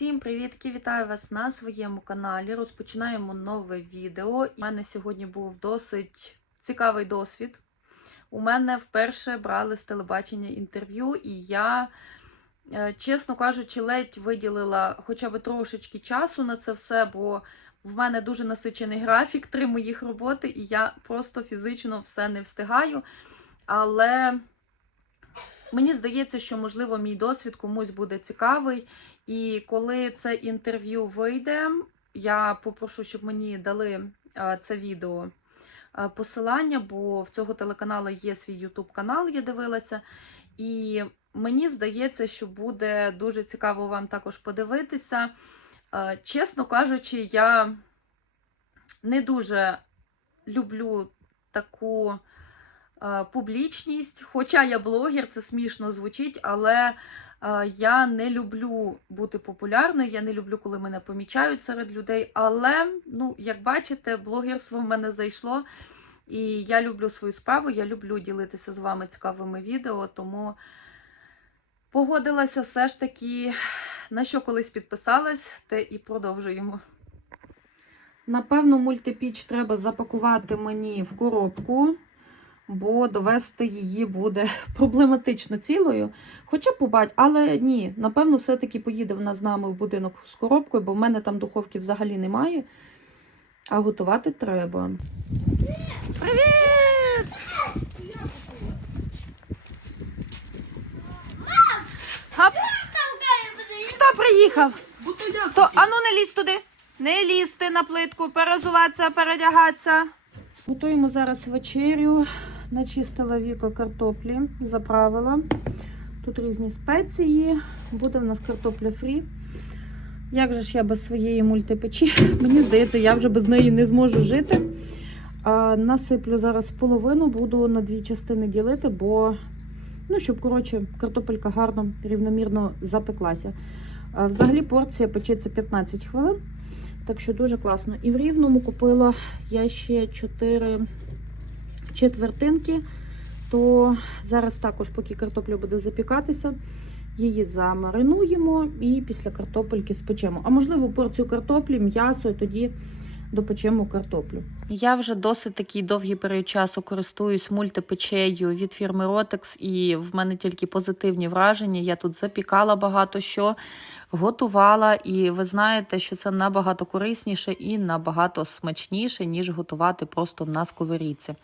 Всім привітки! Вітаю вас на своєму каналі. Розпочинаємо нове відео. У мене сьогодні був досить цікавий досвід. У мене вперше брали з телебачення інтерв'ю, і я, е, чесно кажучи, ледь виділила хоча б трошечки часу на це все, бо в мене дуже насичений графік, три моїх роботи, і я просто фізично все не встигаю. Але мені здається, що, можливо, мій досвід комусь буде цікавий. І коли це інтерв'ю вийде, я попрошу, щоб мені дали е, це відео е, посилання, бо в цього телеканалу є свій YouTube канал, я дивилася. І мені здається, що буде дуже цікаво вам також подивитися. Е, Чесно кажучи, я не дуже люблю таку публічність, хоча я блогер, це смішно звучить, але. Е, Я не люблю бути популярною, я не люблю, коли мене помічають серед людей. Але, ну, як бачите, блогерство в мене зайшло. І я люблю свою справу, я люблю ділитися з вами цікавими відео, тому погодилася все ж таки, на що колись підписалась, те і продовжуємо. Напевно, мультипіч треба запакувати мені в коробку бо довести її буде проблематично цілою. Хоча побач, але ні, напевно, все-таки поїде вона з нами в будинок з коробкою, бо в мене там духовки взагалі немає. А готувати треба. Привіт! Хоп. Хто приїхав? То, ану не лізь туди. Не лізти на плитку, перезуватися, передягатися. Готуємо зараз вечерю. Начистила віко картоплі, заправила. Тут різні спеції. Буде в нас картопля фрі. Як же ж я без своєї мультипечі? Мені здається, я вже без неї не зможу жити. А, насиплю зараз половину, буду на дві частини ділити, бо, ну, щоб, коротше, картопелька гарно, рівномірно запеклася. А, взагалі порція печеться 15 хвилин. Так що дуже класно. І в рівному купила я ще 4 четвертинки, то зараз також, поки картопля буде запікатися, її замаринуємо і після картопельки спечемо. А можливо, порцію картоплі, м'ясо, і тоді допечемо картоплю. Я вже досить такий довгий період часу користуюсь мультипечею від фірми Rotex, і в мене тільки позитивні враження. Я тут запікала багато що, готувала, і ви знаєте, що це набагато корисніше і набагато смачніше, ніж готувати просто на сковорідці.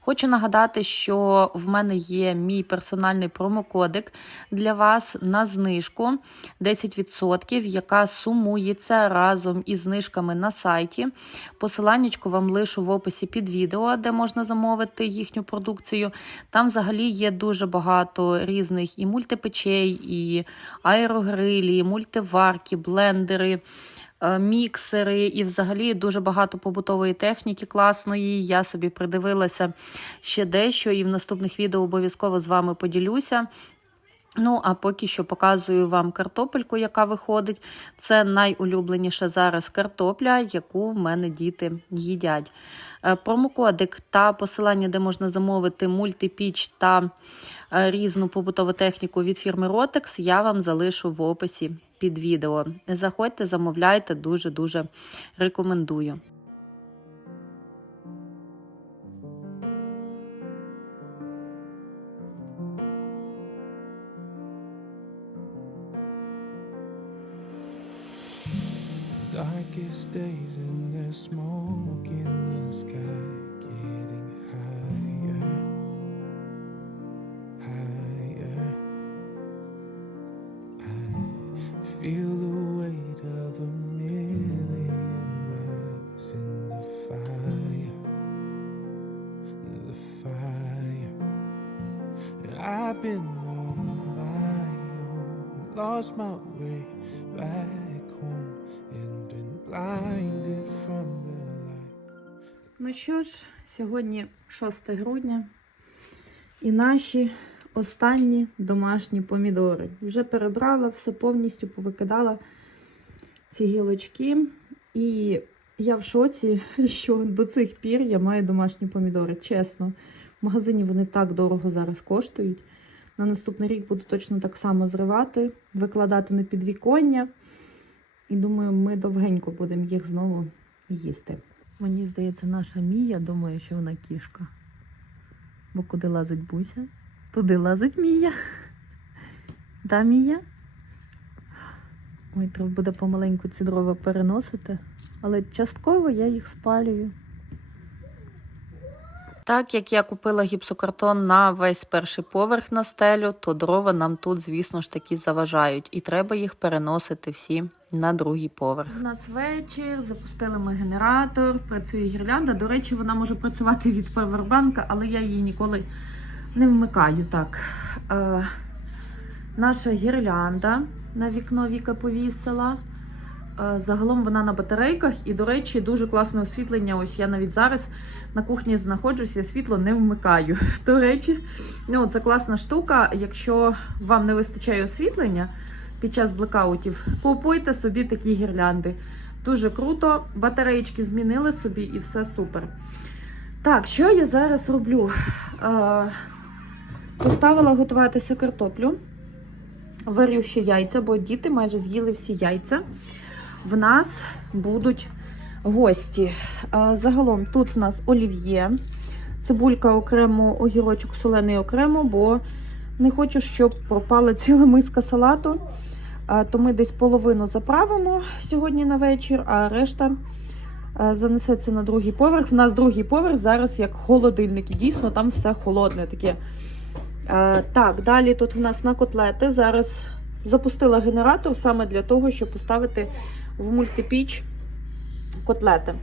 Хочу нагадати, що в мене є мій персональний промокодик для вас на знижку 10%, яка сумується разом із знижками на сайті. Посиланнячку вам лишу в описі під відео, де можна замовити їхню продукцію. Там взагалі є дуже багато різних і мультипечей, і аерогрилі, і мультиварки, блендери. е, Міксери і взагалі дуже багато побутової техніки класної. Я собі придивилася ще дещо, і в наступних відео обов'язково з вами поділюся. Ну, а поки що показую вам картопельку, яка виходить. Це найулюбленіша зараз картопля, яку в мене діти їдять. Е, Промокодик та посилання, де можна замовити мультипіч та е, різну побутову техніку від фірми Rotex, я вам залишу в описі під відео. Заходьте, замовляйте, дуже-дуже рекомендую. Darkest days and there's smoke in the sky, Ну що ж, сьогодні 6 грудня, і наші останні домашні помідори. Вже перебрала все повністю, повикидала ці гілочки. І я в шоці, що до цих пір я маю домашні помідори. Чесно, в магазині вони так дорого зараз коштують. На наступний рік буду точно так само зривати, викладати на підвіконня. І думаю, ми довгенько будемо їх знову їсти. Мені здається, наша Мія думає, що вона кішка. Бо куди лазить Буся, туди лазить Мія. Да, Мія? Ой, треба буде помаленьку ці дрова переносити, але частково я їх спалюю. Так як я купила гіпсокартон на весь перший поверх на стелю, то дрова нам тут, звісно ж таки, заважають, і треба їх переносити всі на другий поверх. У нас вечір, запустили ми генератор, працює гірлянда. До речі, вона може працювати від павербанка, але я її ніколи не вмикаю. Так. Е, наша гірлянда на вікно Віка повісила. Е, Загалом вона на батарейках і, до речі, дуже класне освітлення. Ось я навіть зараз на кухні знаходжусь, я світло не вмикаю. До речі, ну це класна штука. Якщо вам не вистачає освітлення під час блекаутів, купуйте собі такі гірлянди. Дуже круто. Батареєчки змінили собі і все супер. Так, що я зараз роблю? Е, поставила готуватися картоплю. Варю ще яйця, бо діти майже з'їли всі яйця. В нас будуть гості. А, Загалом тут в нас олів'є, цибулька окремо, огірочок солений окремо, бо не хочу, щоб пропала ціла миска салату. То ми десь половину заправимо сьогодні на вечір, а решта занесеться на другий поверх. В нас другий поверх зараз як холодильник, і дійсно там все холодне таке. Так, далі тут в нас на котлети. Зараз запустила генератор саме для того, щоб поставити в мультипіч котлети.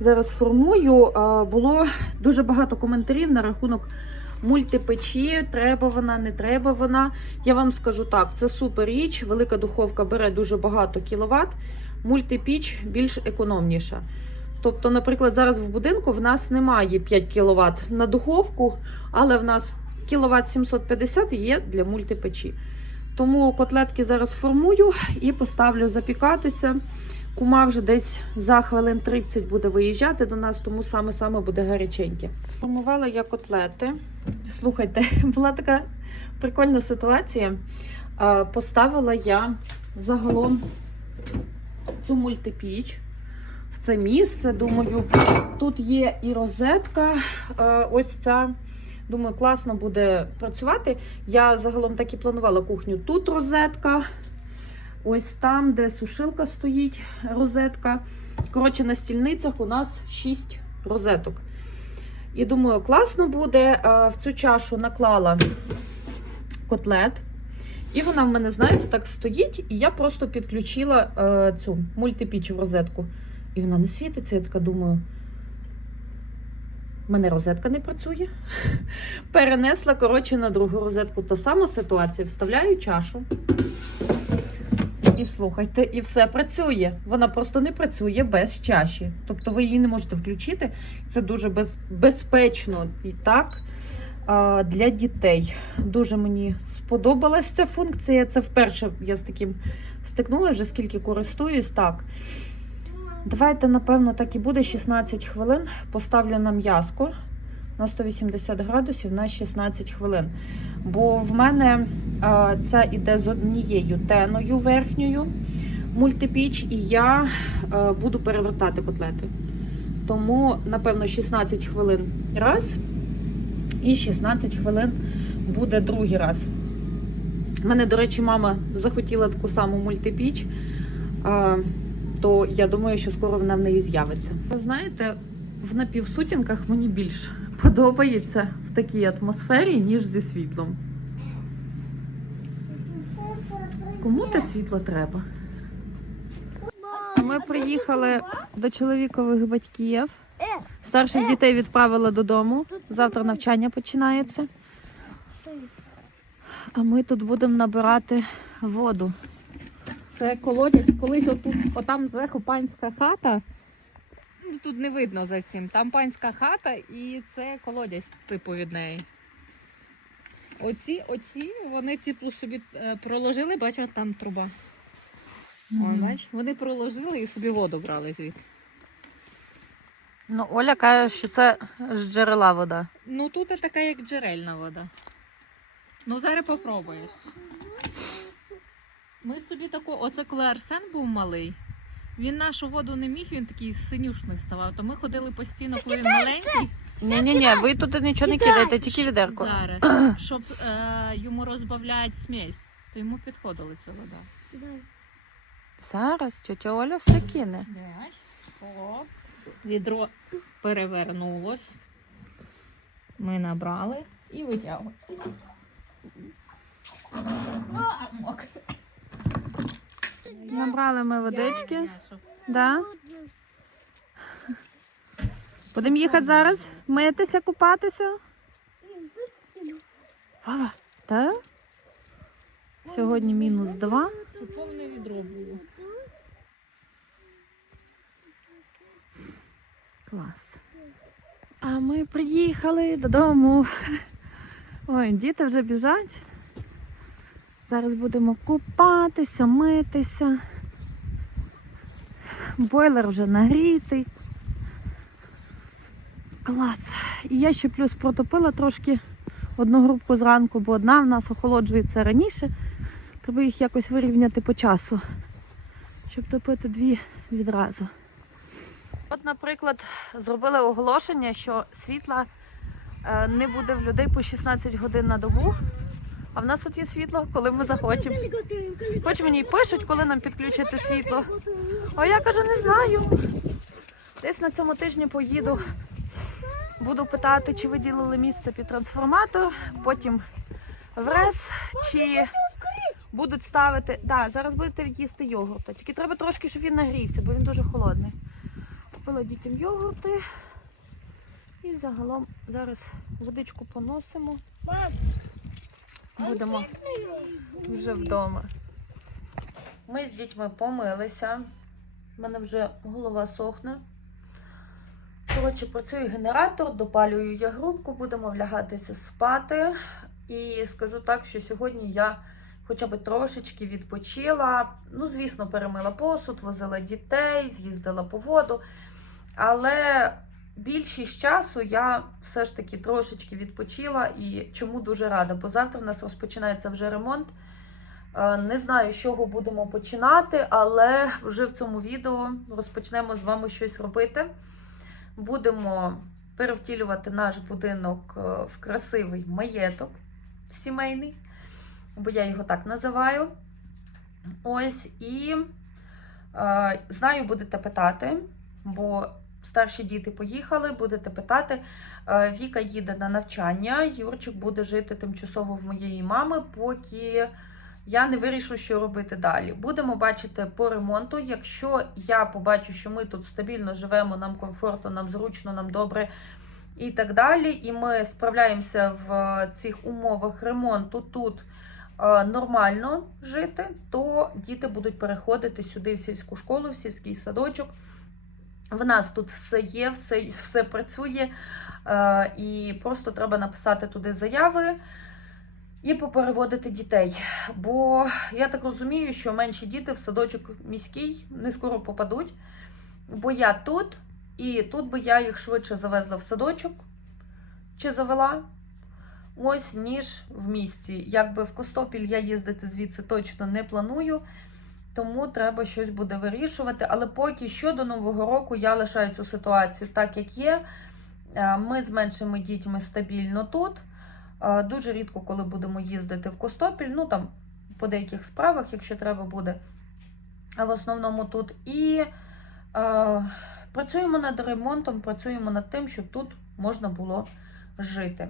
Зараз формую. Було дуже багато коментарів на рахунок мультипечі. Треба вона, не треба вона. Я вам скажу так: це супер річ. Велика духовка бере дуже багато кіловат. Мультипіч більш економніша. Тобто, наприклад, зараз в будинку в нас немає 5 кВт на духовку, але в нас кіловат 750 є для мультипечі. Тому котлетки зараз формую і поставлю запікатися. Кума вже десь за хвилин 30 буде виїжджати до нас, тому саме-саме буде гаряченьке. Формувала я котлети. Слухайте, була така прикольна ситуація. Поставила я загалом цю мультипіч в це місце. Думаю, тут є і розетка. Ось ця. Думаю, класно буде працювати. Я загалом так і планувала кухню. Тут розетка. Ось там, де сушилка стоїть, розетка. Коротше, на стільницях у нас 6 розеток. І думаю, класно буде. Е, В цю чашу наклала котлет. І вона в мене, знаєте, так стоїть, і я просто підключила е, цю мультипіч в розетку. І вона не світиться. Я така думаю. в мене розетка не працює. Перенесла, коротше, на другу розетку. Та сама ситуація. Вставляю чашу. І слухайте, і все працює. Вона просто не працює без чаші. Тобто ви її не можете включити. Це дуже без, безпечно і так для дітей. Дуже мені сподобалась ця функція. Це вперше я з таким стикнула, вже скільки користуюсь. Так. Давайте, напевно, так і буде 16 хвилин. Поставлю на м'язко на 180 градусів на 16 хвилин. Бо в мене а, ця іде з однією теною верхньою мультипіч, і я а, буду перевертати котлети. Тому, напевно, 16 хвилин раз, і 16 хвилин буде другий раз. Мене, до речі, мама захотіла таку саму мультипіч, а, то я думаю, що скоро вона в неї з'явиться. Ви знаєте, в напівсутінках мені більш подобається в такій атмосфері, ніж зі світлом. Кому те світло треба? Ми приїхали до чоловікових батьків. Старших дітей відправила додому. Завтра навчання починається. А ми тут будемо набирати воду. Це колодязь, колись отут, отам зверху панська хата. Тут не видно за цим. Там панська хата і це колодязь, типу, від неї. Оці, оці, вони типу собі е, проложили, бачу, там труба. Вон, бач, вони проложили і собі воду брали звідти. Ну, Оля каже, що це з джерела вода. Ну тут і така, як джерельна вода. Ну, зараз попробуєш. Ми собі тако, оце коли Арсен був малий, він нашу воду не міг, він такий синюшний ставав. То ми ходили постійно, коли він маленький, Ні, ні, ні, ви тут нічого не кидаєте, тільки відерко. зараз, щоб е, йому розбавляють смесь, то йому підходила ця вода. Зараз тетя Оля все кине. Оп. Відро перевернулось. Ми набрали і витягуємо. А, мокре. Набрали ми водички. Да? Будемо їхати зараз? Митися, купатися? Вова, так? Сьогодні мінус два. Повне відро було. Клас. А ми приїхали додому. Ой, діти вже біжать. Зараз будемо купатися, митися. Бойлер вже нагрітий. Клас. І я ще плюс протопила трошки одну групку зранку, бо одна в нас охолоджується раніше. Треба їх якось вирівняти по часу, щоб топити дві відразу. От, наприклад, зробили оголошення, що світла е, не буде в людей по 16 годин на добу. А в нас тут є світло, коли ми захочемо. Хоч мені й пишуть, коли нам підключити світло. А я кажу, не знаю. Десь на цьому тижні поїду. Буду питати, чи виділили місце під трансформатор, потім в РЕС, чи будуть ставити. Да, зараз будете їсти йогурт. Тільки треба трошки, щоб він нагрівся, бо він дуже холодний. Купила дітям йогурти. І загалом зараз водичку поносимо. Будемо вже вдома. Ми з дітьми помилися. У мене вже голова сохне. Коротше, працює генератор, допалюю я грубку, будемо влягатися спати. І скажу так, що сьогодні я хоча б трошечки відпочила. Ну, звісно, перемила посуд, возила дітей, з'їздила по воду. Але більшість часу я все ж таки трошечки відпочила і чому дуже рада, бо завтра у нас розпочинається вже ремонт. Е, Не знаю, з чого будемо починати, але вже в цьому відео розпочнемо з вами щось робити. Будемо перевтілювати наш будинок е, в красивий маєток сімейний, бо я його так називаю. Ось і е, знаю, будете питати, бо старші діти поїхали, будете питати. Е, Віка їде на навчання, Юрчик буде жити тимчасово в моєї мами, поки я не вирішу, що робити далі. Будемо бачити по ремонту. Якщо я побачу, що ми тут стабільно живемо, нам комфортно, нам зручно, нам добре і так далі, і ми справляємося в цих умовах ремонту тут е, нормально жити, то діти будуть переходити сюди в сільську школу, в сільський садочок. В нас тут все є, все, все працює, е, і просто треба написати туди заяви і попереводити дітей. Бо я так розумію, що менші діти в садочок міський не скоро попадуть. Бо я тут, і тут би я їх швидше завезла в садочок чи завела. Ось ніж в місті. Якби в Костопіль я їздити звідси точно не планую, тому треба щось буде вирішувати. Але поки що до Нового року я лишаю цю ситуацію так, як є. Е, Ми з меншими дітьми стабільно тут. Е, Дуже рідко, коли будемо їздити в Костопіль, ну там по деяких справах, якщо треба буде. А в основному тут. І е, працюємо над ремонтом, працюємо над тим, щоб тут можна було жити.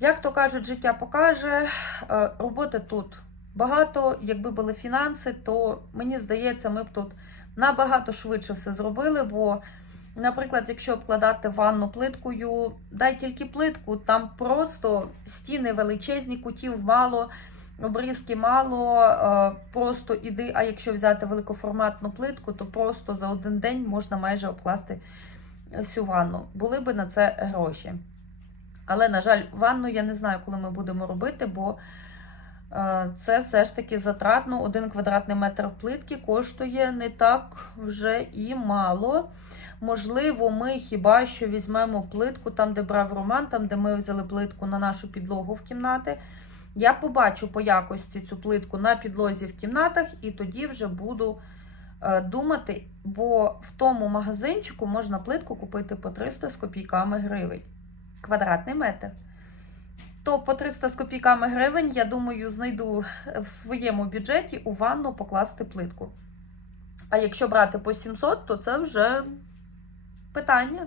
Як то кажуть, життя покаже, е, роботи тут багато. Якби були фінанси, то мені здається, ми б тут набагато швидше все зробили. Бо, наприклад, якщо обкладати ванну плиткою, дай тільки плитку, там просто стіни величезні, кутів мало, обрізки мало, е, просто іди. А якщо взяти великоформатну плитку, то просто за один день можна майже обкласти всю ванну. Були би на це гроші. Але, на жаль, ванну я не знаю, коли ми будемо робити, бо це все ж таки затратно. Один квадратний метр плитки коштує не так вже і мало. Можливо, ми хіба що візьмемо плитку там, де брав Роман, там, де ми взяли плитку на нашу підлогу в кімнати. Я побачу по якості цю плитку на підлозі в кімнатах, і тоді вже буду е, думати, бо в тому магазинчику можна плитку купити по 300 з копійками гривень. Квадратний метр. То по 300 з копійками гривень, я думаю, знайду в своєму бюджеті у ванну покласти плитку. А якщо брати по 700, то це вже питання.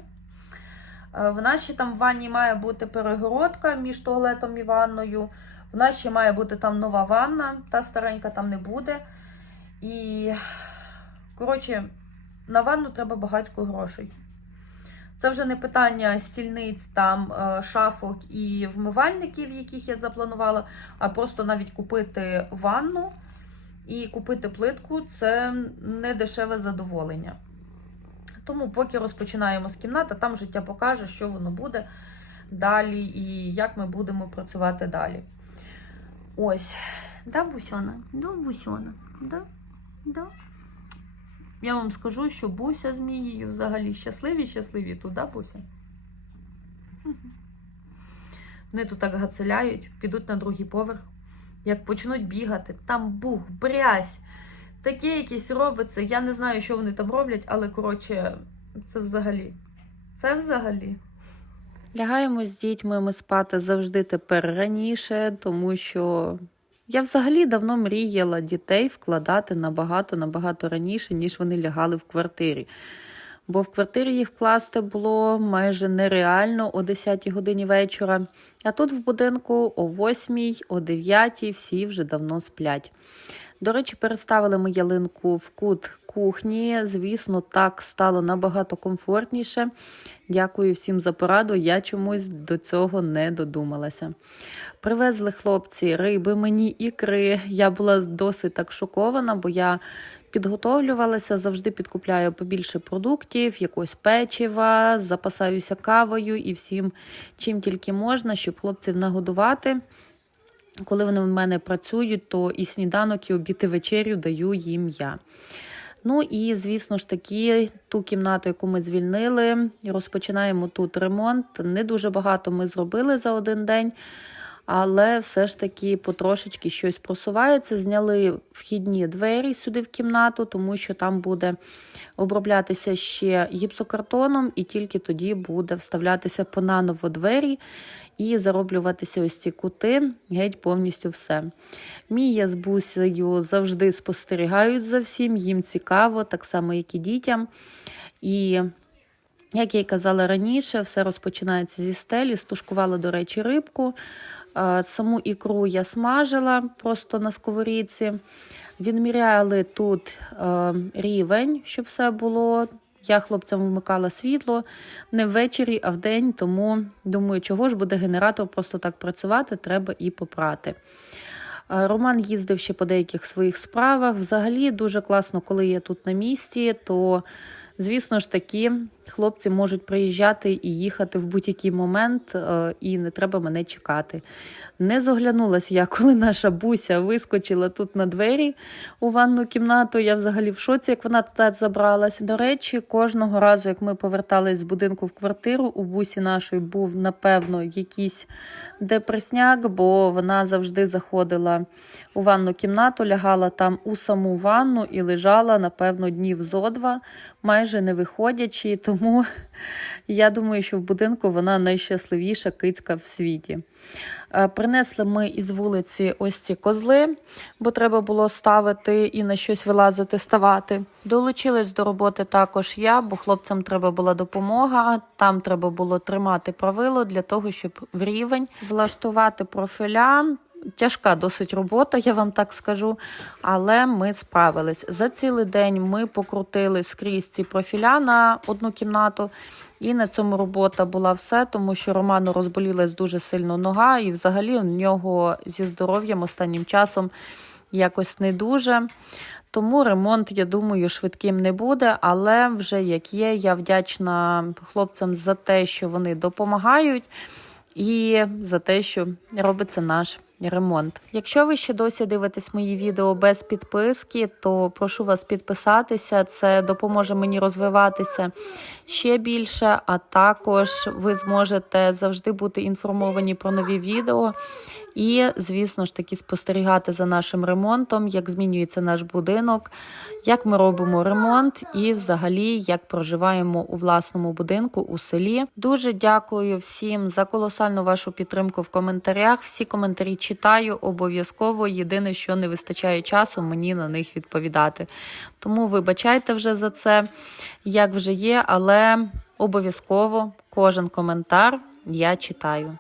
Е, В нашій там ванні має бути перегородка між туалетом і ванною. В нас має бути там нова ванна, та старенька там не буде. І, коротше, на ванну треба багатько грошей. Це вже не питання стільниць, там, е, шафок і вмивальників, яких я запланувала, а просто навіть купити ванну і купити плитку це не дешеве задоволення. Тому поки розпочинаємо з кімнати, там життя покаже, що воно буде далі і як ми будемо працювати далі. Ось. Да, Бусьона? Да, Бусьона? Да? Да? Я вам скажу, що Буся з Мією взагалі щасливі, щасливі тут, да, Буся? Вони тут так гацеляють, підуть на другий поверх. Як почнуть бігати, там бух, брязь, таке якесь робиться. Я не знаю, що вони там роблять, але коротше, це взагалі. Це взагалі. Лягаємо з дітьми ми спати завжди тепер раніше, тому що я взагалі давно мріяла дітей вкладати набагато набагато раніше, ніж вони лягали в квартирі. Бо в квартирі їх вкласти було майже нереально о 10 годині вечора. А тут в будинку о 8, о 9 всі вже давно сплять. До речі, переставили ми ялинку в кут кухні. Звісно, так стало набагато комфортніше. Дякую всім за пораду. Я чомусь до цього не додумалася. Привезли хлопці риби, мені ікри. Я була досить так шокована, бо я підготовлювалася, завжди підкупляю побільше продуктів, якогось печива, запасаюся кавою і всім, чим тільки можна, щоб хлопців нагодувати. Коли вони в мене працюють, то і сніданок, і обід, і вечерю даю їм я. Ну і, звісно ж таки, ту кімнату, яку ми звільнили, розпочинаємо тут ремонт. Не дуже багато ми зробили за один день, але все ж таки потрошечки щось просувається. Зняли вхідні двері сюди в кімнату, тому що там буде оброблятися ще гіпсокартоном, і тільки тоді буде вставлятися понаново двері і зароблюватися ось ці кути, геть повністю все. Мія з бусею завжди спостерігають за всім, їм цікаво, так само, як і дітям. І, як я й казала раніше, все розпочинається зі стелі. Стушкувала, до речі, рибку. Саму ікру я смажила просто на сковорідці. Відміряли тут рівень, щоб все було. Я хлопцям вмикала світло не ввечері, а вдень, тому думаю, чого ж буде генератор просто так працювати, треба і попрати. Е, Роман їздив ще по деяких своїх справах. Взагалі дуже класно, коли я тут на місці, то, звісно ж таки, хлопці можуть приїжджати і їхати в будь-який момент, е, і не треба мене чекати. Не зоглянулася я, коли наша буся вискочила тут на двері у ванну кімнату. Я взагалі в шоці, як вона туди забралась. До речі, кожного разу, як ми повертались з будинку в квартиру, у бусі нашої був, напевно, якийсь депресняк, бо вона завжди заходила у ванну кімнату, лягала там у саму ванну і лежала, напевно, днів зо два, майже не виходячи. Тому я думаю, що в будинку вона найщасливіша кицька в світі. Е, Принесли ми із вулиці ось ці козли, бо треба було ставити і на щось вилазити, ставати. Долучилась до роботи також я, бо хлопцям треба була допомога. Там треба було тримати правило для того, щоб в рівень влаштувати профіля. Тяжка досить робота, я вам так скажу, але ми справились. За цілий день ми покрутили скрізь ці профіля на одну кімнату. І на цьому робота була все, тому що Роману розболілась дуже сильно нога, і взагалі у нього зі здоров'ям останнім часом якось не дуже. Тому ремонт, я думаю, швидким не буде, але вже як є, я вдячна хлопцям за те, що вони допомагають, і за те, що робиться наш ремонт. Якщо ви ще досі дивитесь мої відео без підписки, то прошу вас підписатися. Це допоможе мені розвиватися ще більше. А також ви зможете завжди бути інформовані про нові відео. І, звісно ж таки, спостерігати за нашим ремонтом, як змінюється наш будинок, як ми робимо ремонт і, взагалі, як проживаємо у власному будинку у селі. Дуже дякую всім за колосальну вашу підтримку в коментарях. Всі коментарі читаю обов'язково. Єдине, що не вистачає часу, мені на них відповідати. Тому вибачайте вже за це, як вже є, але обов'язково кожен коментар я читаю.